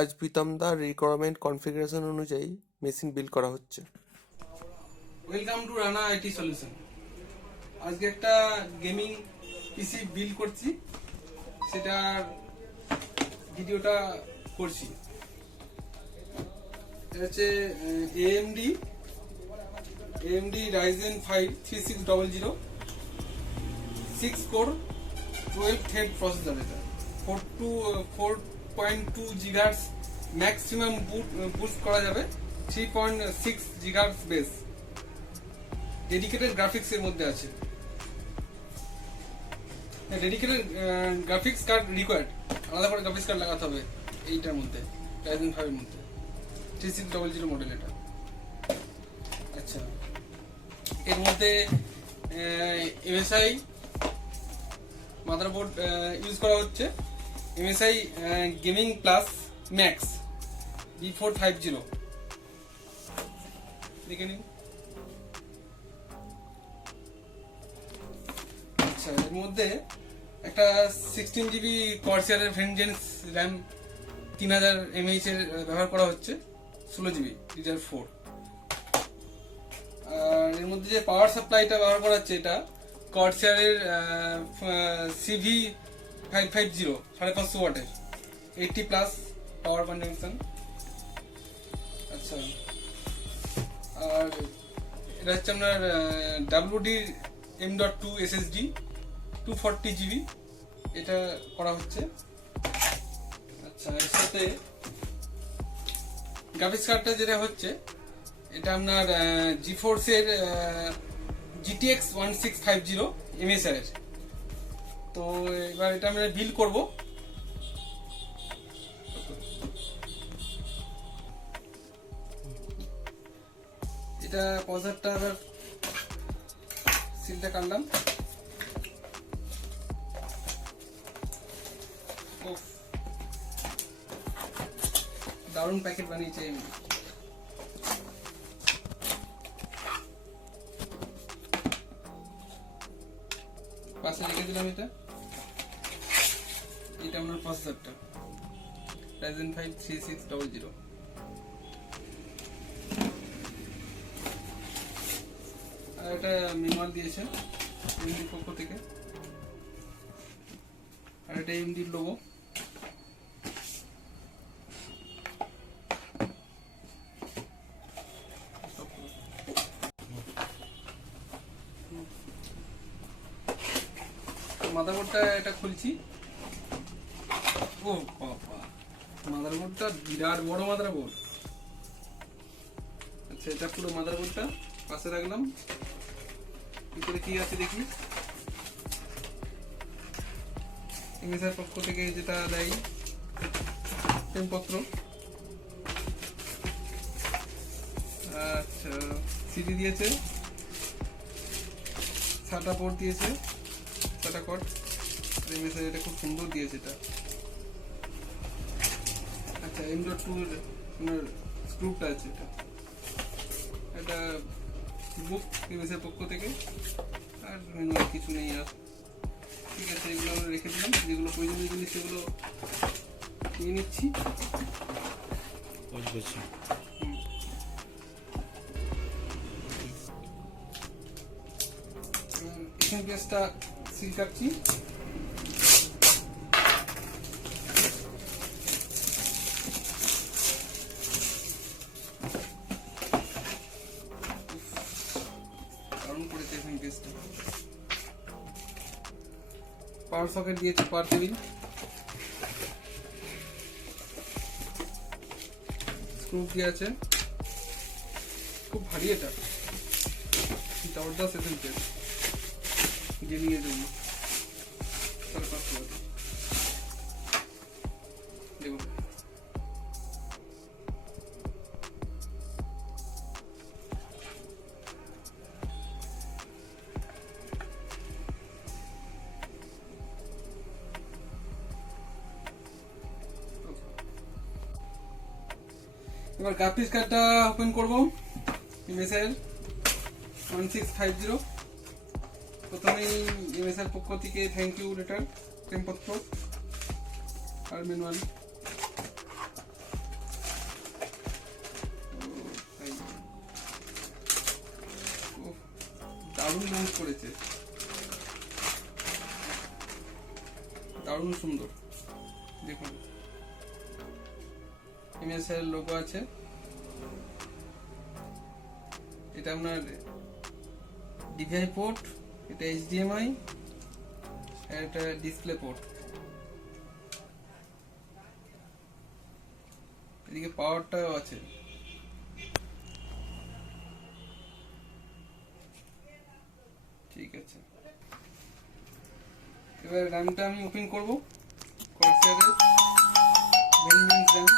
আজ প্রীতম দার requirement configuration অনুযায়ী মেশিন বিল্ড করা হচ্ছে। Welcome to Rana IT solution. আজকে একটা গেমিং পিসি বিল্ড করছি, সেটার ভিডিওটা করছি। এটা হচ্ছে AMD Ryzen 5 3600 6 core 12 thread processor. এটা 4.2 GHz ম্যাক্সিমাম বুস্ট করা যাবে, 3.6 GHz বেস। ডেডিকেটেড গ্রাফিক্স এর মধ্যে আছে। ডেডিকেটেড গ্রাফিক্স কার্ড রিকোয়ার্ড, আলাদা করে গ্রাফিক্স কার্ড লাগাতে হবে এইটার মধ্যে, Ryzen 5 এর মধ্যে 3600 মডেল এটা। আচ্ছা, এর মধ্যে MSI মাদারবোর্ড ইউজ করা হচ্ছে, MSI gaming plus max B450। দেখে নিন। আচ্ছা, এর মধ্যে একটা 16GB কর্সারের ভেনজেন্স র্যাম 3000 mAh এর ব্যবহার করা হচ্ছে, 16GB DDR4। আর এর মধ্যে যে পাওয়ার সাপ্লাইটা ব্যবহার করা হচ্ছে, এটা কর্সারের CV550 550 ওয়াটের 80+ পাওয়ার কনজাম্পশন। আচ্ছা, আর এটা হচ্ছে আপনার WD M.2 SSD 240GB এটা করা হচ্ছে। আচ্ছা, এর সাথে গ্রাফিক্স কার্ডটা যেটা হচ্ছে, এটা আপনার GeForce এর GTX 1650 MSI এর। তো এবার এটা আমরা বিল্ড করব। এটা প্রসেসরটা আবার সিলটা কাটলাম। দারুণ প্যাকেট বানিয়েছে। পাশে রেখে দিলাম এটা আমার প্রসেসরটা Ryzen 5 3600। আর এটা ম্যানুয়াল দিয়েছে AMD পক্ষ থেকে, আর এটা AMD লোগো। মাদারবোর্ডটা এটা খুলছি। ও বাবা, মাদারবোর্ডটা বিরাট বড় মাদারবোর্ড। আচ্ছা, এটা পুরো মাদারবোর্ডটা পাশে রাখলাম। ভিতরে কি আছে দেখি। MSI পক্ষ থেকে যেটা দেয় প্রেমপত্র। আচ্ছা, সিডি দিয়েছে, সাটা পোর্ট দিয়েছে, সাটা কট। MSI এটা খুব সুন্দর দিয়েছে এটা। আচ্ছা, M.2 এর স্ক্রুপটা আছে, এটা বুক MSI পক্ষ থেকে। আর কিছু নেই আর। ঠিক আছে, এগুলো আমরা রেখে দিলাম। যেগুলো প্রয়োজনীয় জিনিস সেগুলো নিয়ে নিচ্ছি। এখানে গ্যাসটা সিল কাটছি। পাওয়ার সকেট দিয়েছে, পাওয়ার টেবিল, স্ক্রু দিয়ে আছে। খুব ভারী এটা, জবরদস্ত এসেন্সিয়াল গেমিং এর জন্য। দেখুন, এবার গ্রাফিক্স কার্ডটা ওপেন করব। MSI 1650। প্রথমেই MSI পক্ষ থেকে থ্যাংক ইউ লেটার, প্রেমপত্র আর ম্যানুয়াল। করেছে, দারুণ সুন্দর। দেখুন এমএসআই লোগো আছে। এটা আপনার ডিভিআই পোর্ট, এটা এইচডিএমআই, আর এটা ডিসপ্লে পোর্ট। এদিকে পাওয়ারটাও আছে। ঠিক আছে, এবার র্যামটা আমি ওপেন করবো। কর্সারের ভেনমেন্স র্যাম,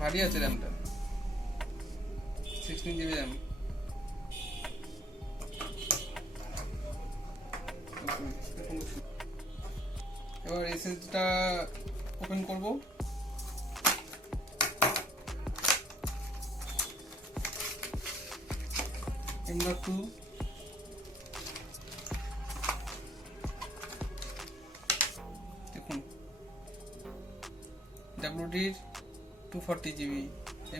ভারী আছে র্যামটা, 16 জিবি র্যাম। এবার এসএসডিটা ওপেন করব। M.2 দেখুন, WD 240 জিবি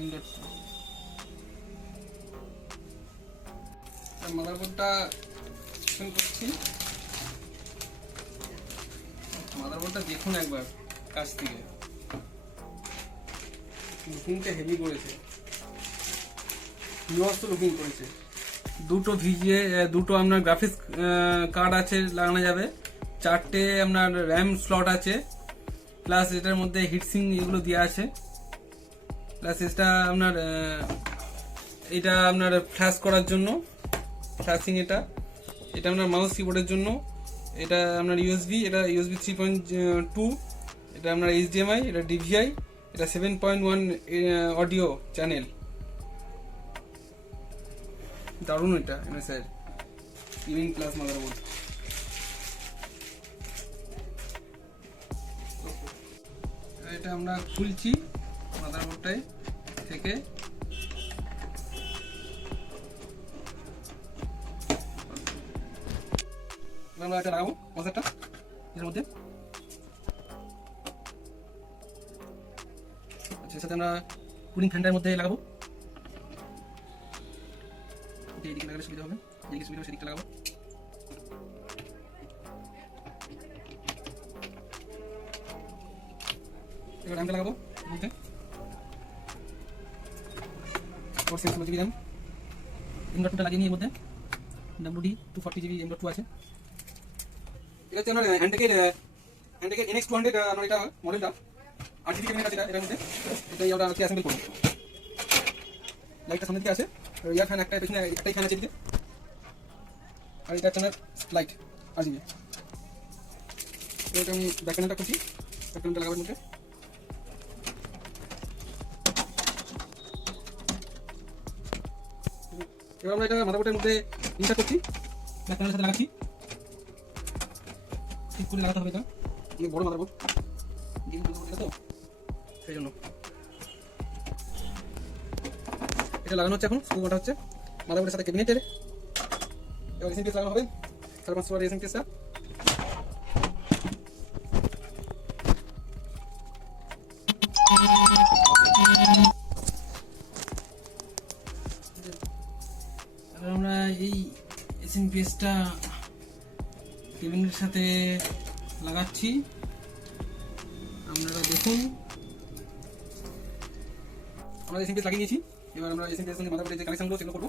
M.2। মাদারবোর্ডটা ওপেন করছি। মাদারবোর্ডটা দেখুন একবার কাছ থেকে, লুকিংটা হেভি করেছে, নিউস্ত লুকিং করেছে। দুটো ভিজিএ, দুটো আপনার গ্রাফিক্স কার্ড আছে, লাগানো যাবে। 4টে আপনার র্যাম স্লট আছে, প্লাস এটার মধ্যে হিটসিং এগুলো দেওয়া আছে। প্লাস এটা আপনার ফ্ল্যাশ করার জন্য ফ্ল্যাশিং। এটা আপনার মাউস কিবোর্ডের জন্য। এটা আপনার ইউএসবি, এটা ইউএসবি 3.2। এটা আপনার এইচডিএমআই, এটা ডিভিআই, এটা 7.1 অডিও চ্যানেল। দারুণ এটা এমএসআই ইভিন প্লাস মাদারবোর্ড। এটা আমরা খুলছি মাদারবোর্ডটাই থেকে। আমরা এটা লাগাবো মজারটা এর মধ্যে। আচ্ছা, এর সাথে আমরা কুলিং ফ্যানটার মধ্যে লাগাবো। এইদিকে লাগালে সুবিধা হবে, যেদিকে সুবিধা হবে সেদিকটা লাগাবো। এবার র্যামটা লাগাবো মধ্যে। জিবি র্যাম M.2টা লাগিয়ে নিয়ে এর মধ্যে WD 240 জিবি M.2 আছে। এটা হচ্ছে আপনার হ্যান্ডটেকের NX 200 আপনার এটা মডেলটা 8 জিবি ক্যামেরা আছে এটার মধ্যে। এটাই আমরা আজকে অ্যাসেম্বল করব। লাইটটা সামনে দিকে আছে, ইয়ার ফ্যান একটা, পেছনে একটাই ফ্যান আছে এদিকে, আর এটা হচ্ছে লাইট 8 জিবি। এটা আমি ব্যাক প্যানেলটা করছি, ব্যাক প্যানেলটা লাগাবার মধ্যে। এবার আমরা এটা মাদারবোর্ডের মধ্যে ইনসার্ট করছি, ব্যাক প্যানেলের সাথে লাগাচ্ছি। ঠিক করে লাগাতে হবে, এটা অনেক বড় মাদারবোর্ড, তো সেই জন্য এটা লাগানো হচ্ছে। এখন স্ক্রু কাটা হচ্ছে মাদারবোর্ডের সাথে ক্যাবিনেটের। এবার এসএমপিএস লাগানো হবে, 550 ওয়াট এসএমপিএসটা। আমরা এই এসএমপিএসটা কেবিনের সাথে লাগাচ্ছি, আপনারা দেখুন। আমরা এসএমপিএস লাগিয়ে নিয়েছি। এবার আমরা এসএমপিএস সঙ্গে মাদারবোর্ডের যে কানেকশনগুলো সেগুলো করবো।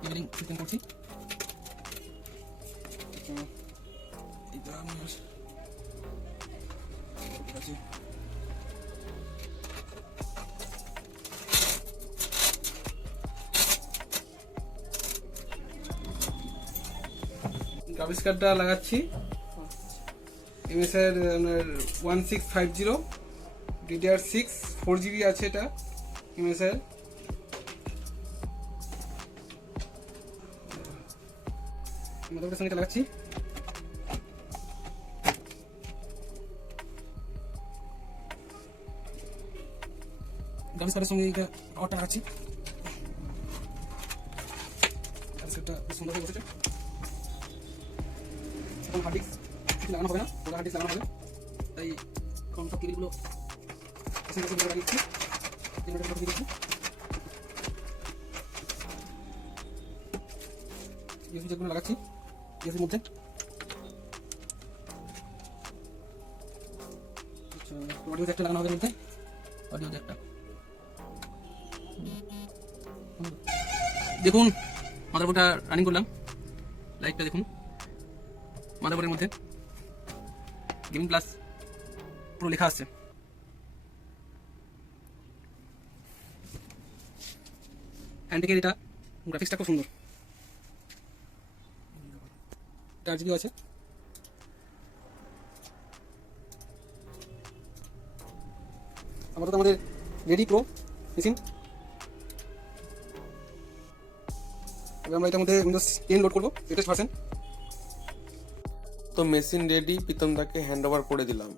কেবিলিং সিস্টেম করছি। এটা আমার গ্রাফিক্স কার্ডটা লাগাচ্ছি। এমএসআই আপনার 1650 DDR6 4GB আছে এটা এমএসআই। মাদারবোর্ডের সঙ্গে এটা লাগাচ্ছি। গ্রাফিক্স কার্ডের সঙ্গে এটা পাওয়ারটা লাগাচ্ছি। গ্রাফিক্স কার্ডটা বেশ সুন্দর হয়ে বসেছে। এখন হার্ড ডিস্ক কিছু লাগানো হবে না, ওটা হার্ড ডিস্ক লাগানো হবে, তাই এখন সব কেবিলগুলো লাগিয়েছি। ইউএসবি যেগুলো লাগাচ্ছি ইউএসবির মধ্যে। আচ্ছা, অডিও জ্যাকটা লাগানো হবে মধ্যে, অডিও জ্যাকটা। দেখুন মাদারবোর্ডটা রানিং করলাম, লাইটটা দেখুন। মাদারবোর্ডের মধ্যে গেমিং প্লাস পুরো লেখা আসছে। হ্যান্ডটেকের এটা গ্রাফিক্সটা খুব সুন্দর, 4GB আছে। আপাতত আমাদের রেডি প্রো মেশিন। এবার আমরা এটার মধ্যে উইন্ডোজ 10 লোড করবো, লেটেস্ট ভার্সন। তো মেশিন রেডি, প্রীতম দাকে হ্যান্ড ওভার করে দিলাম।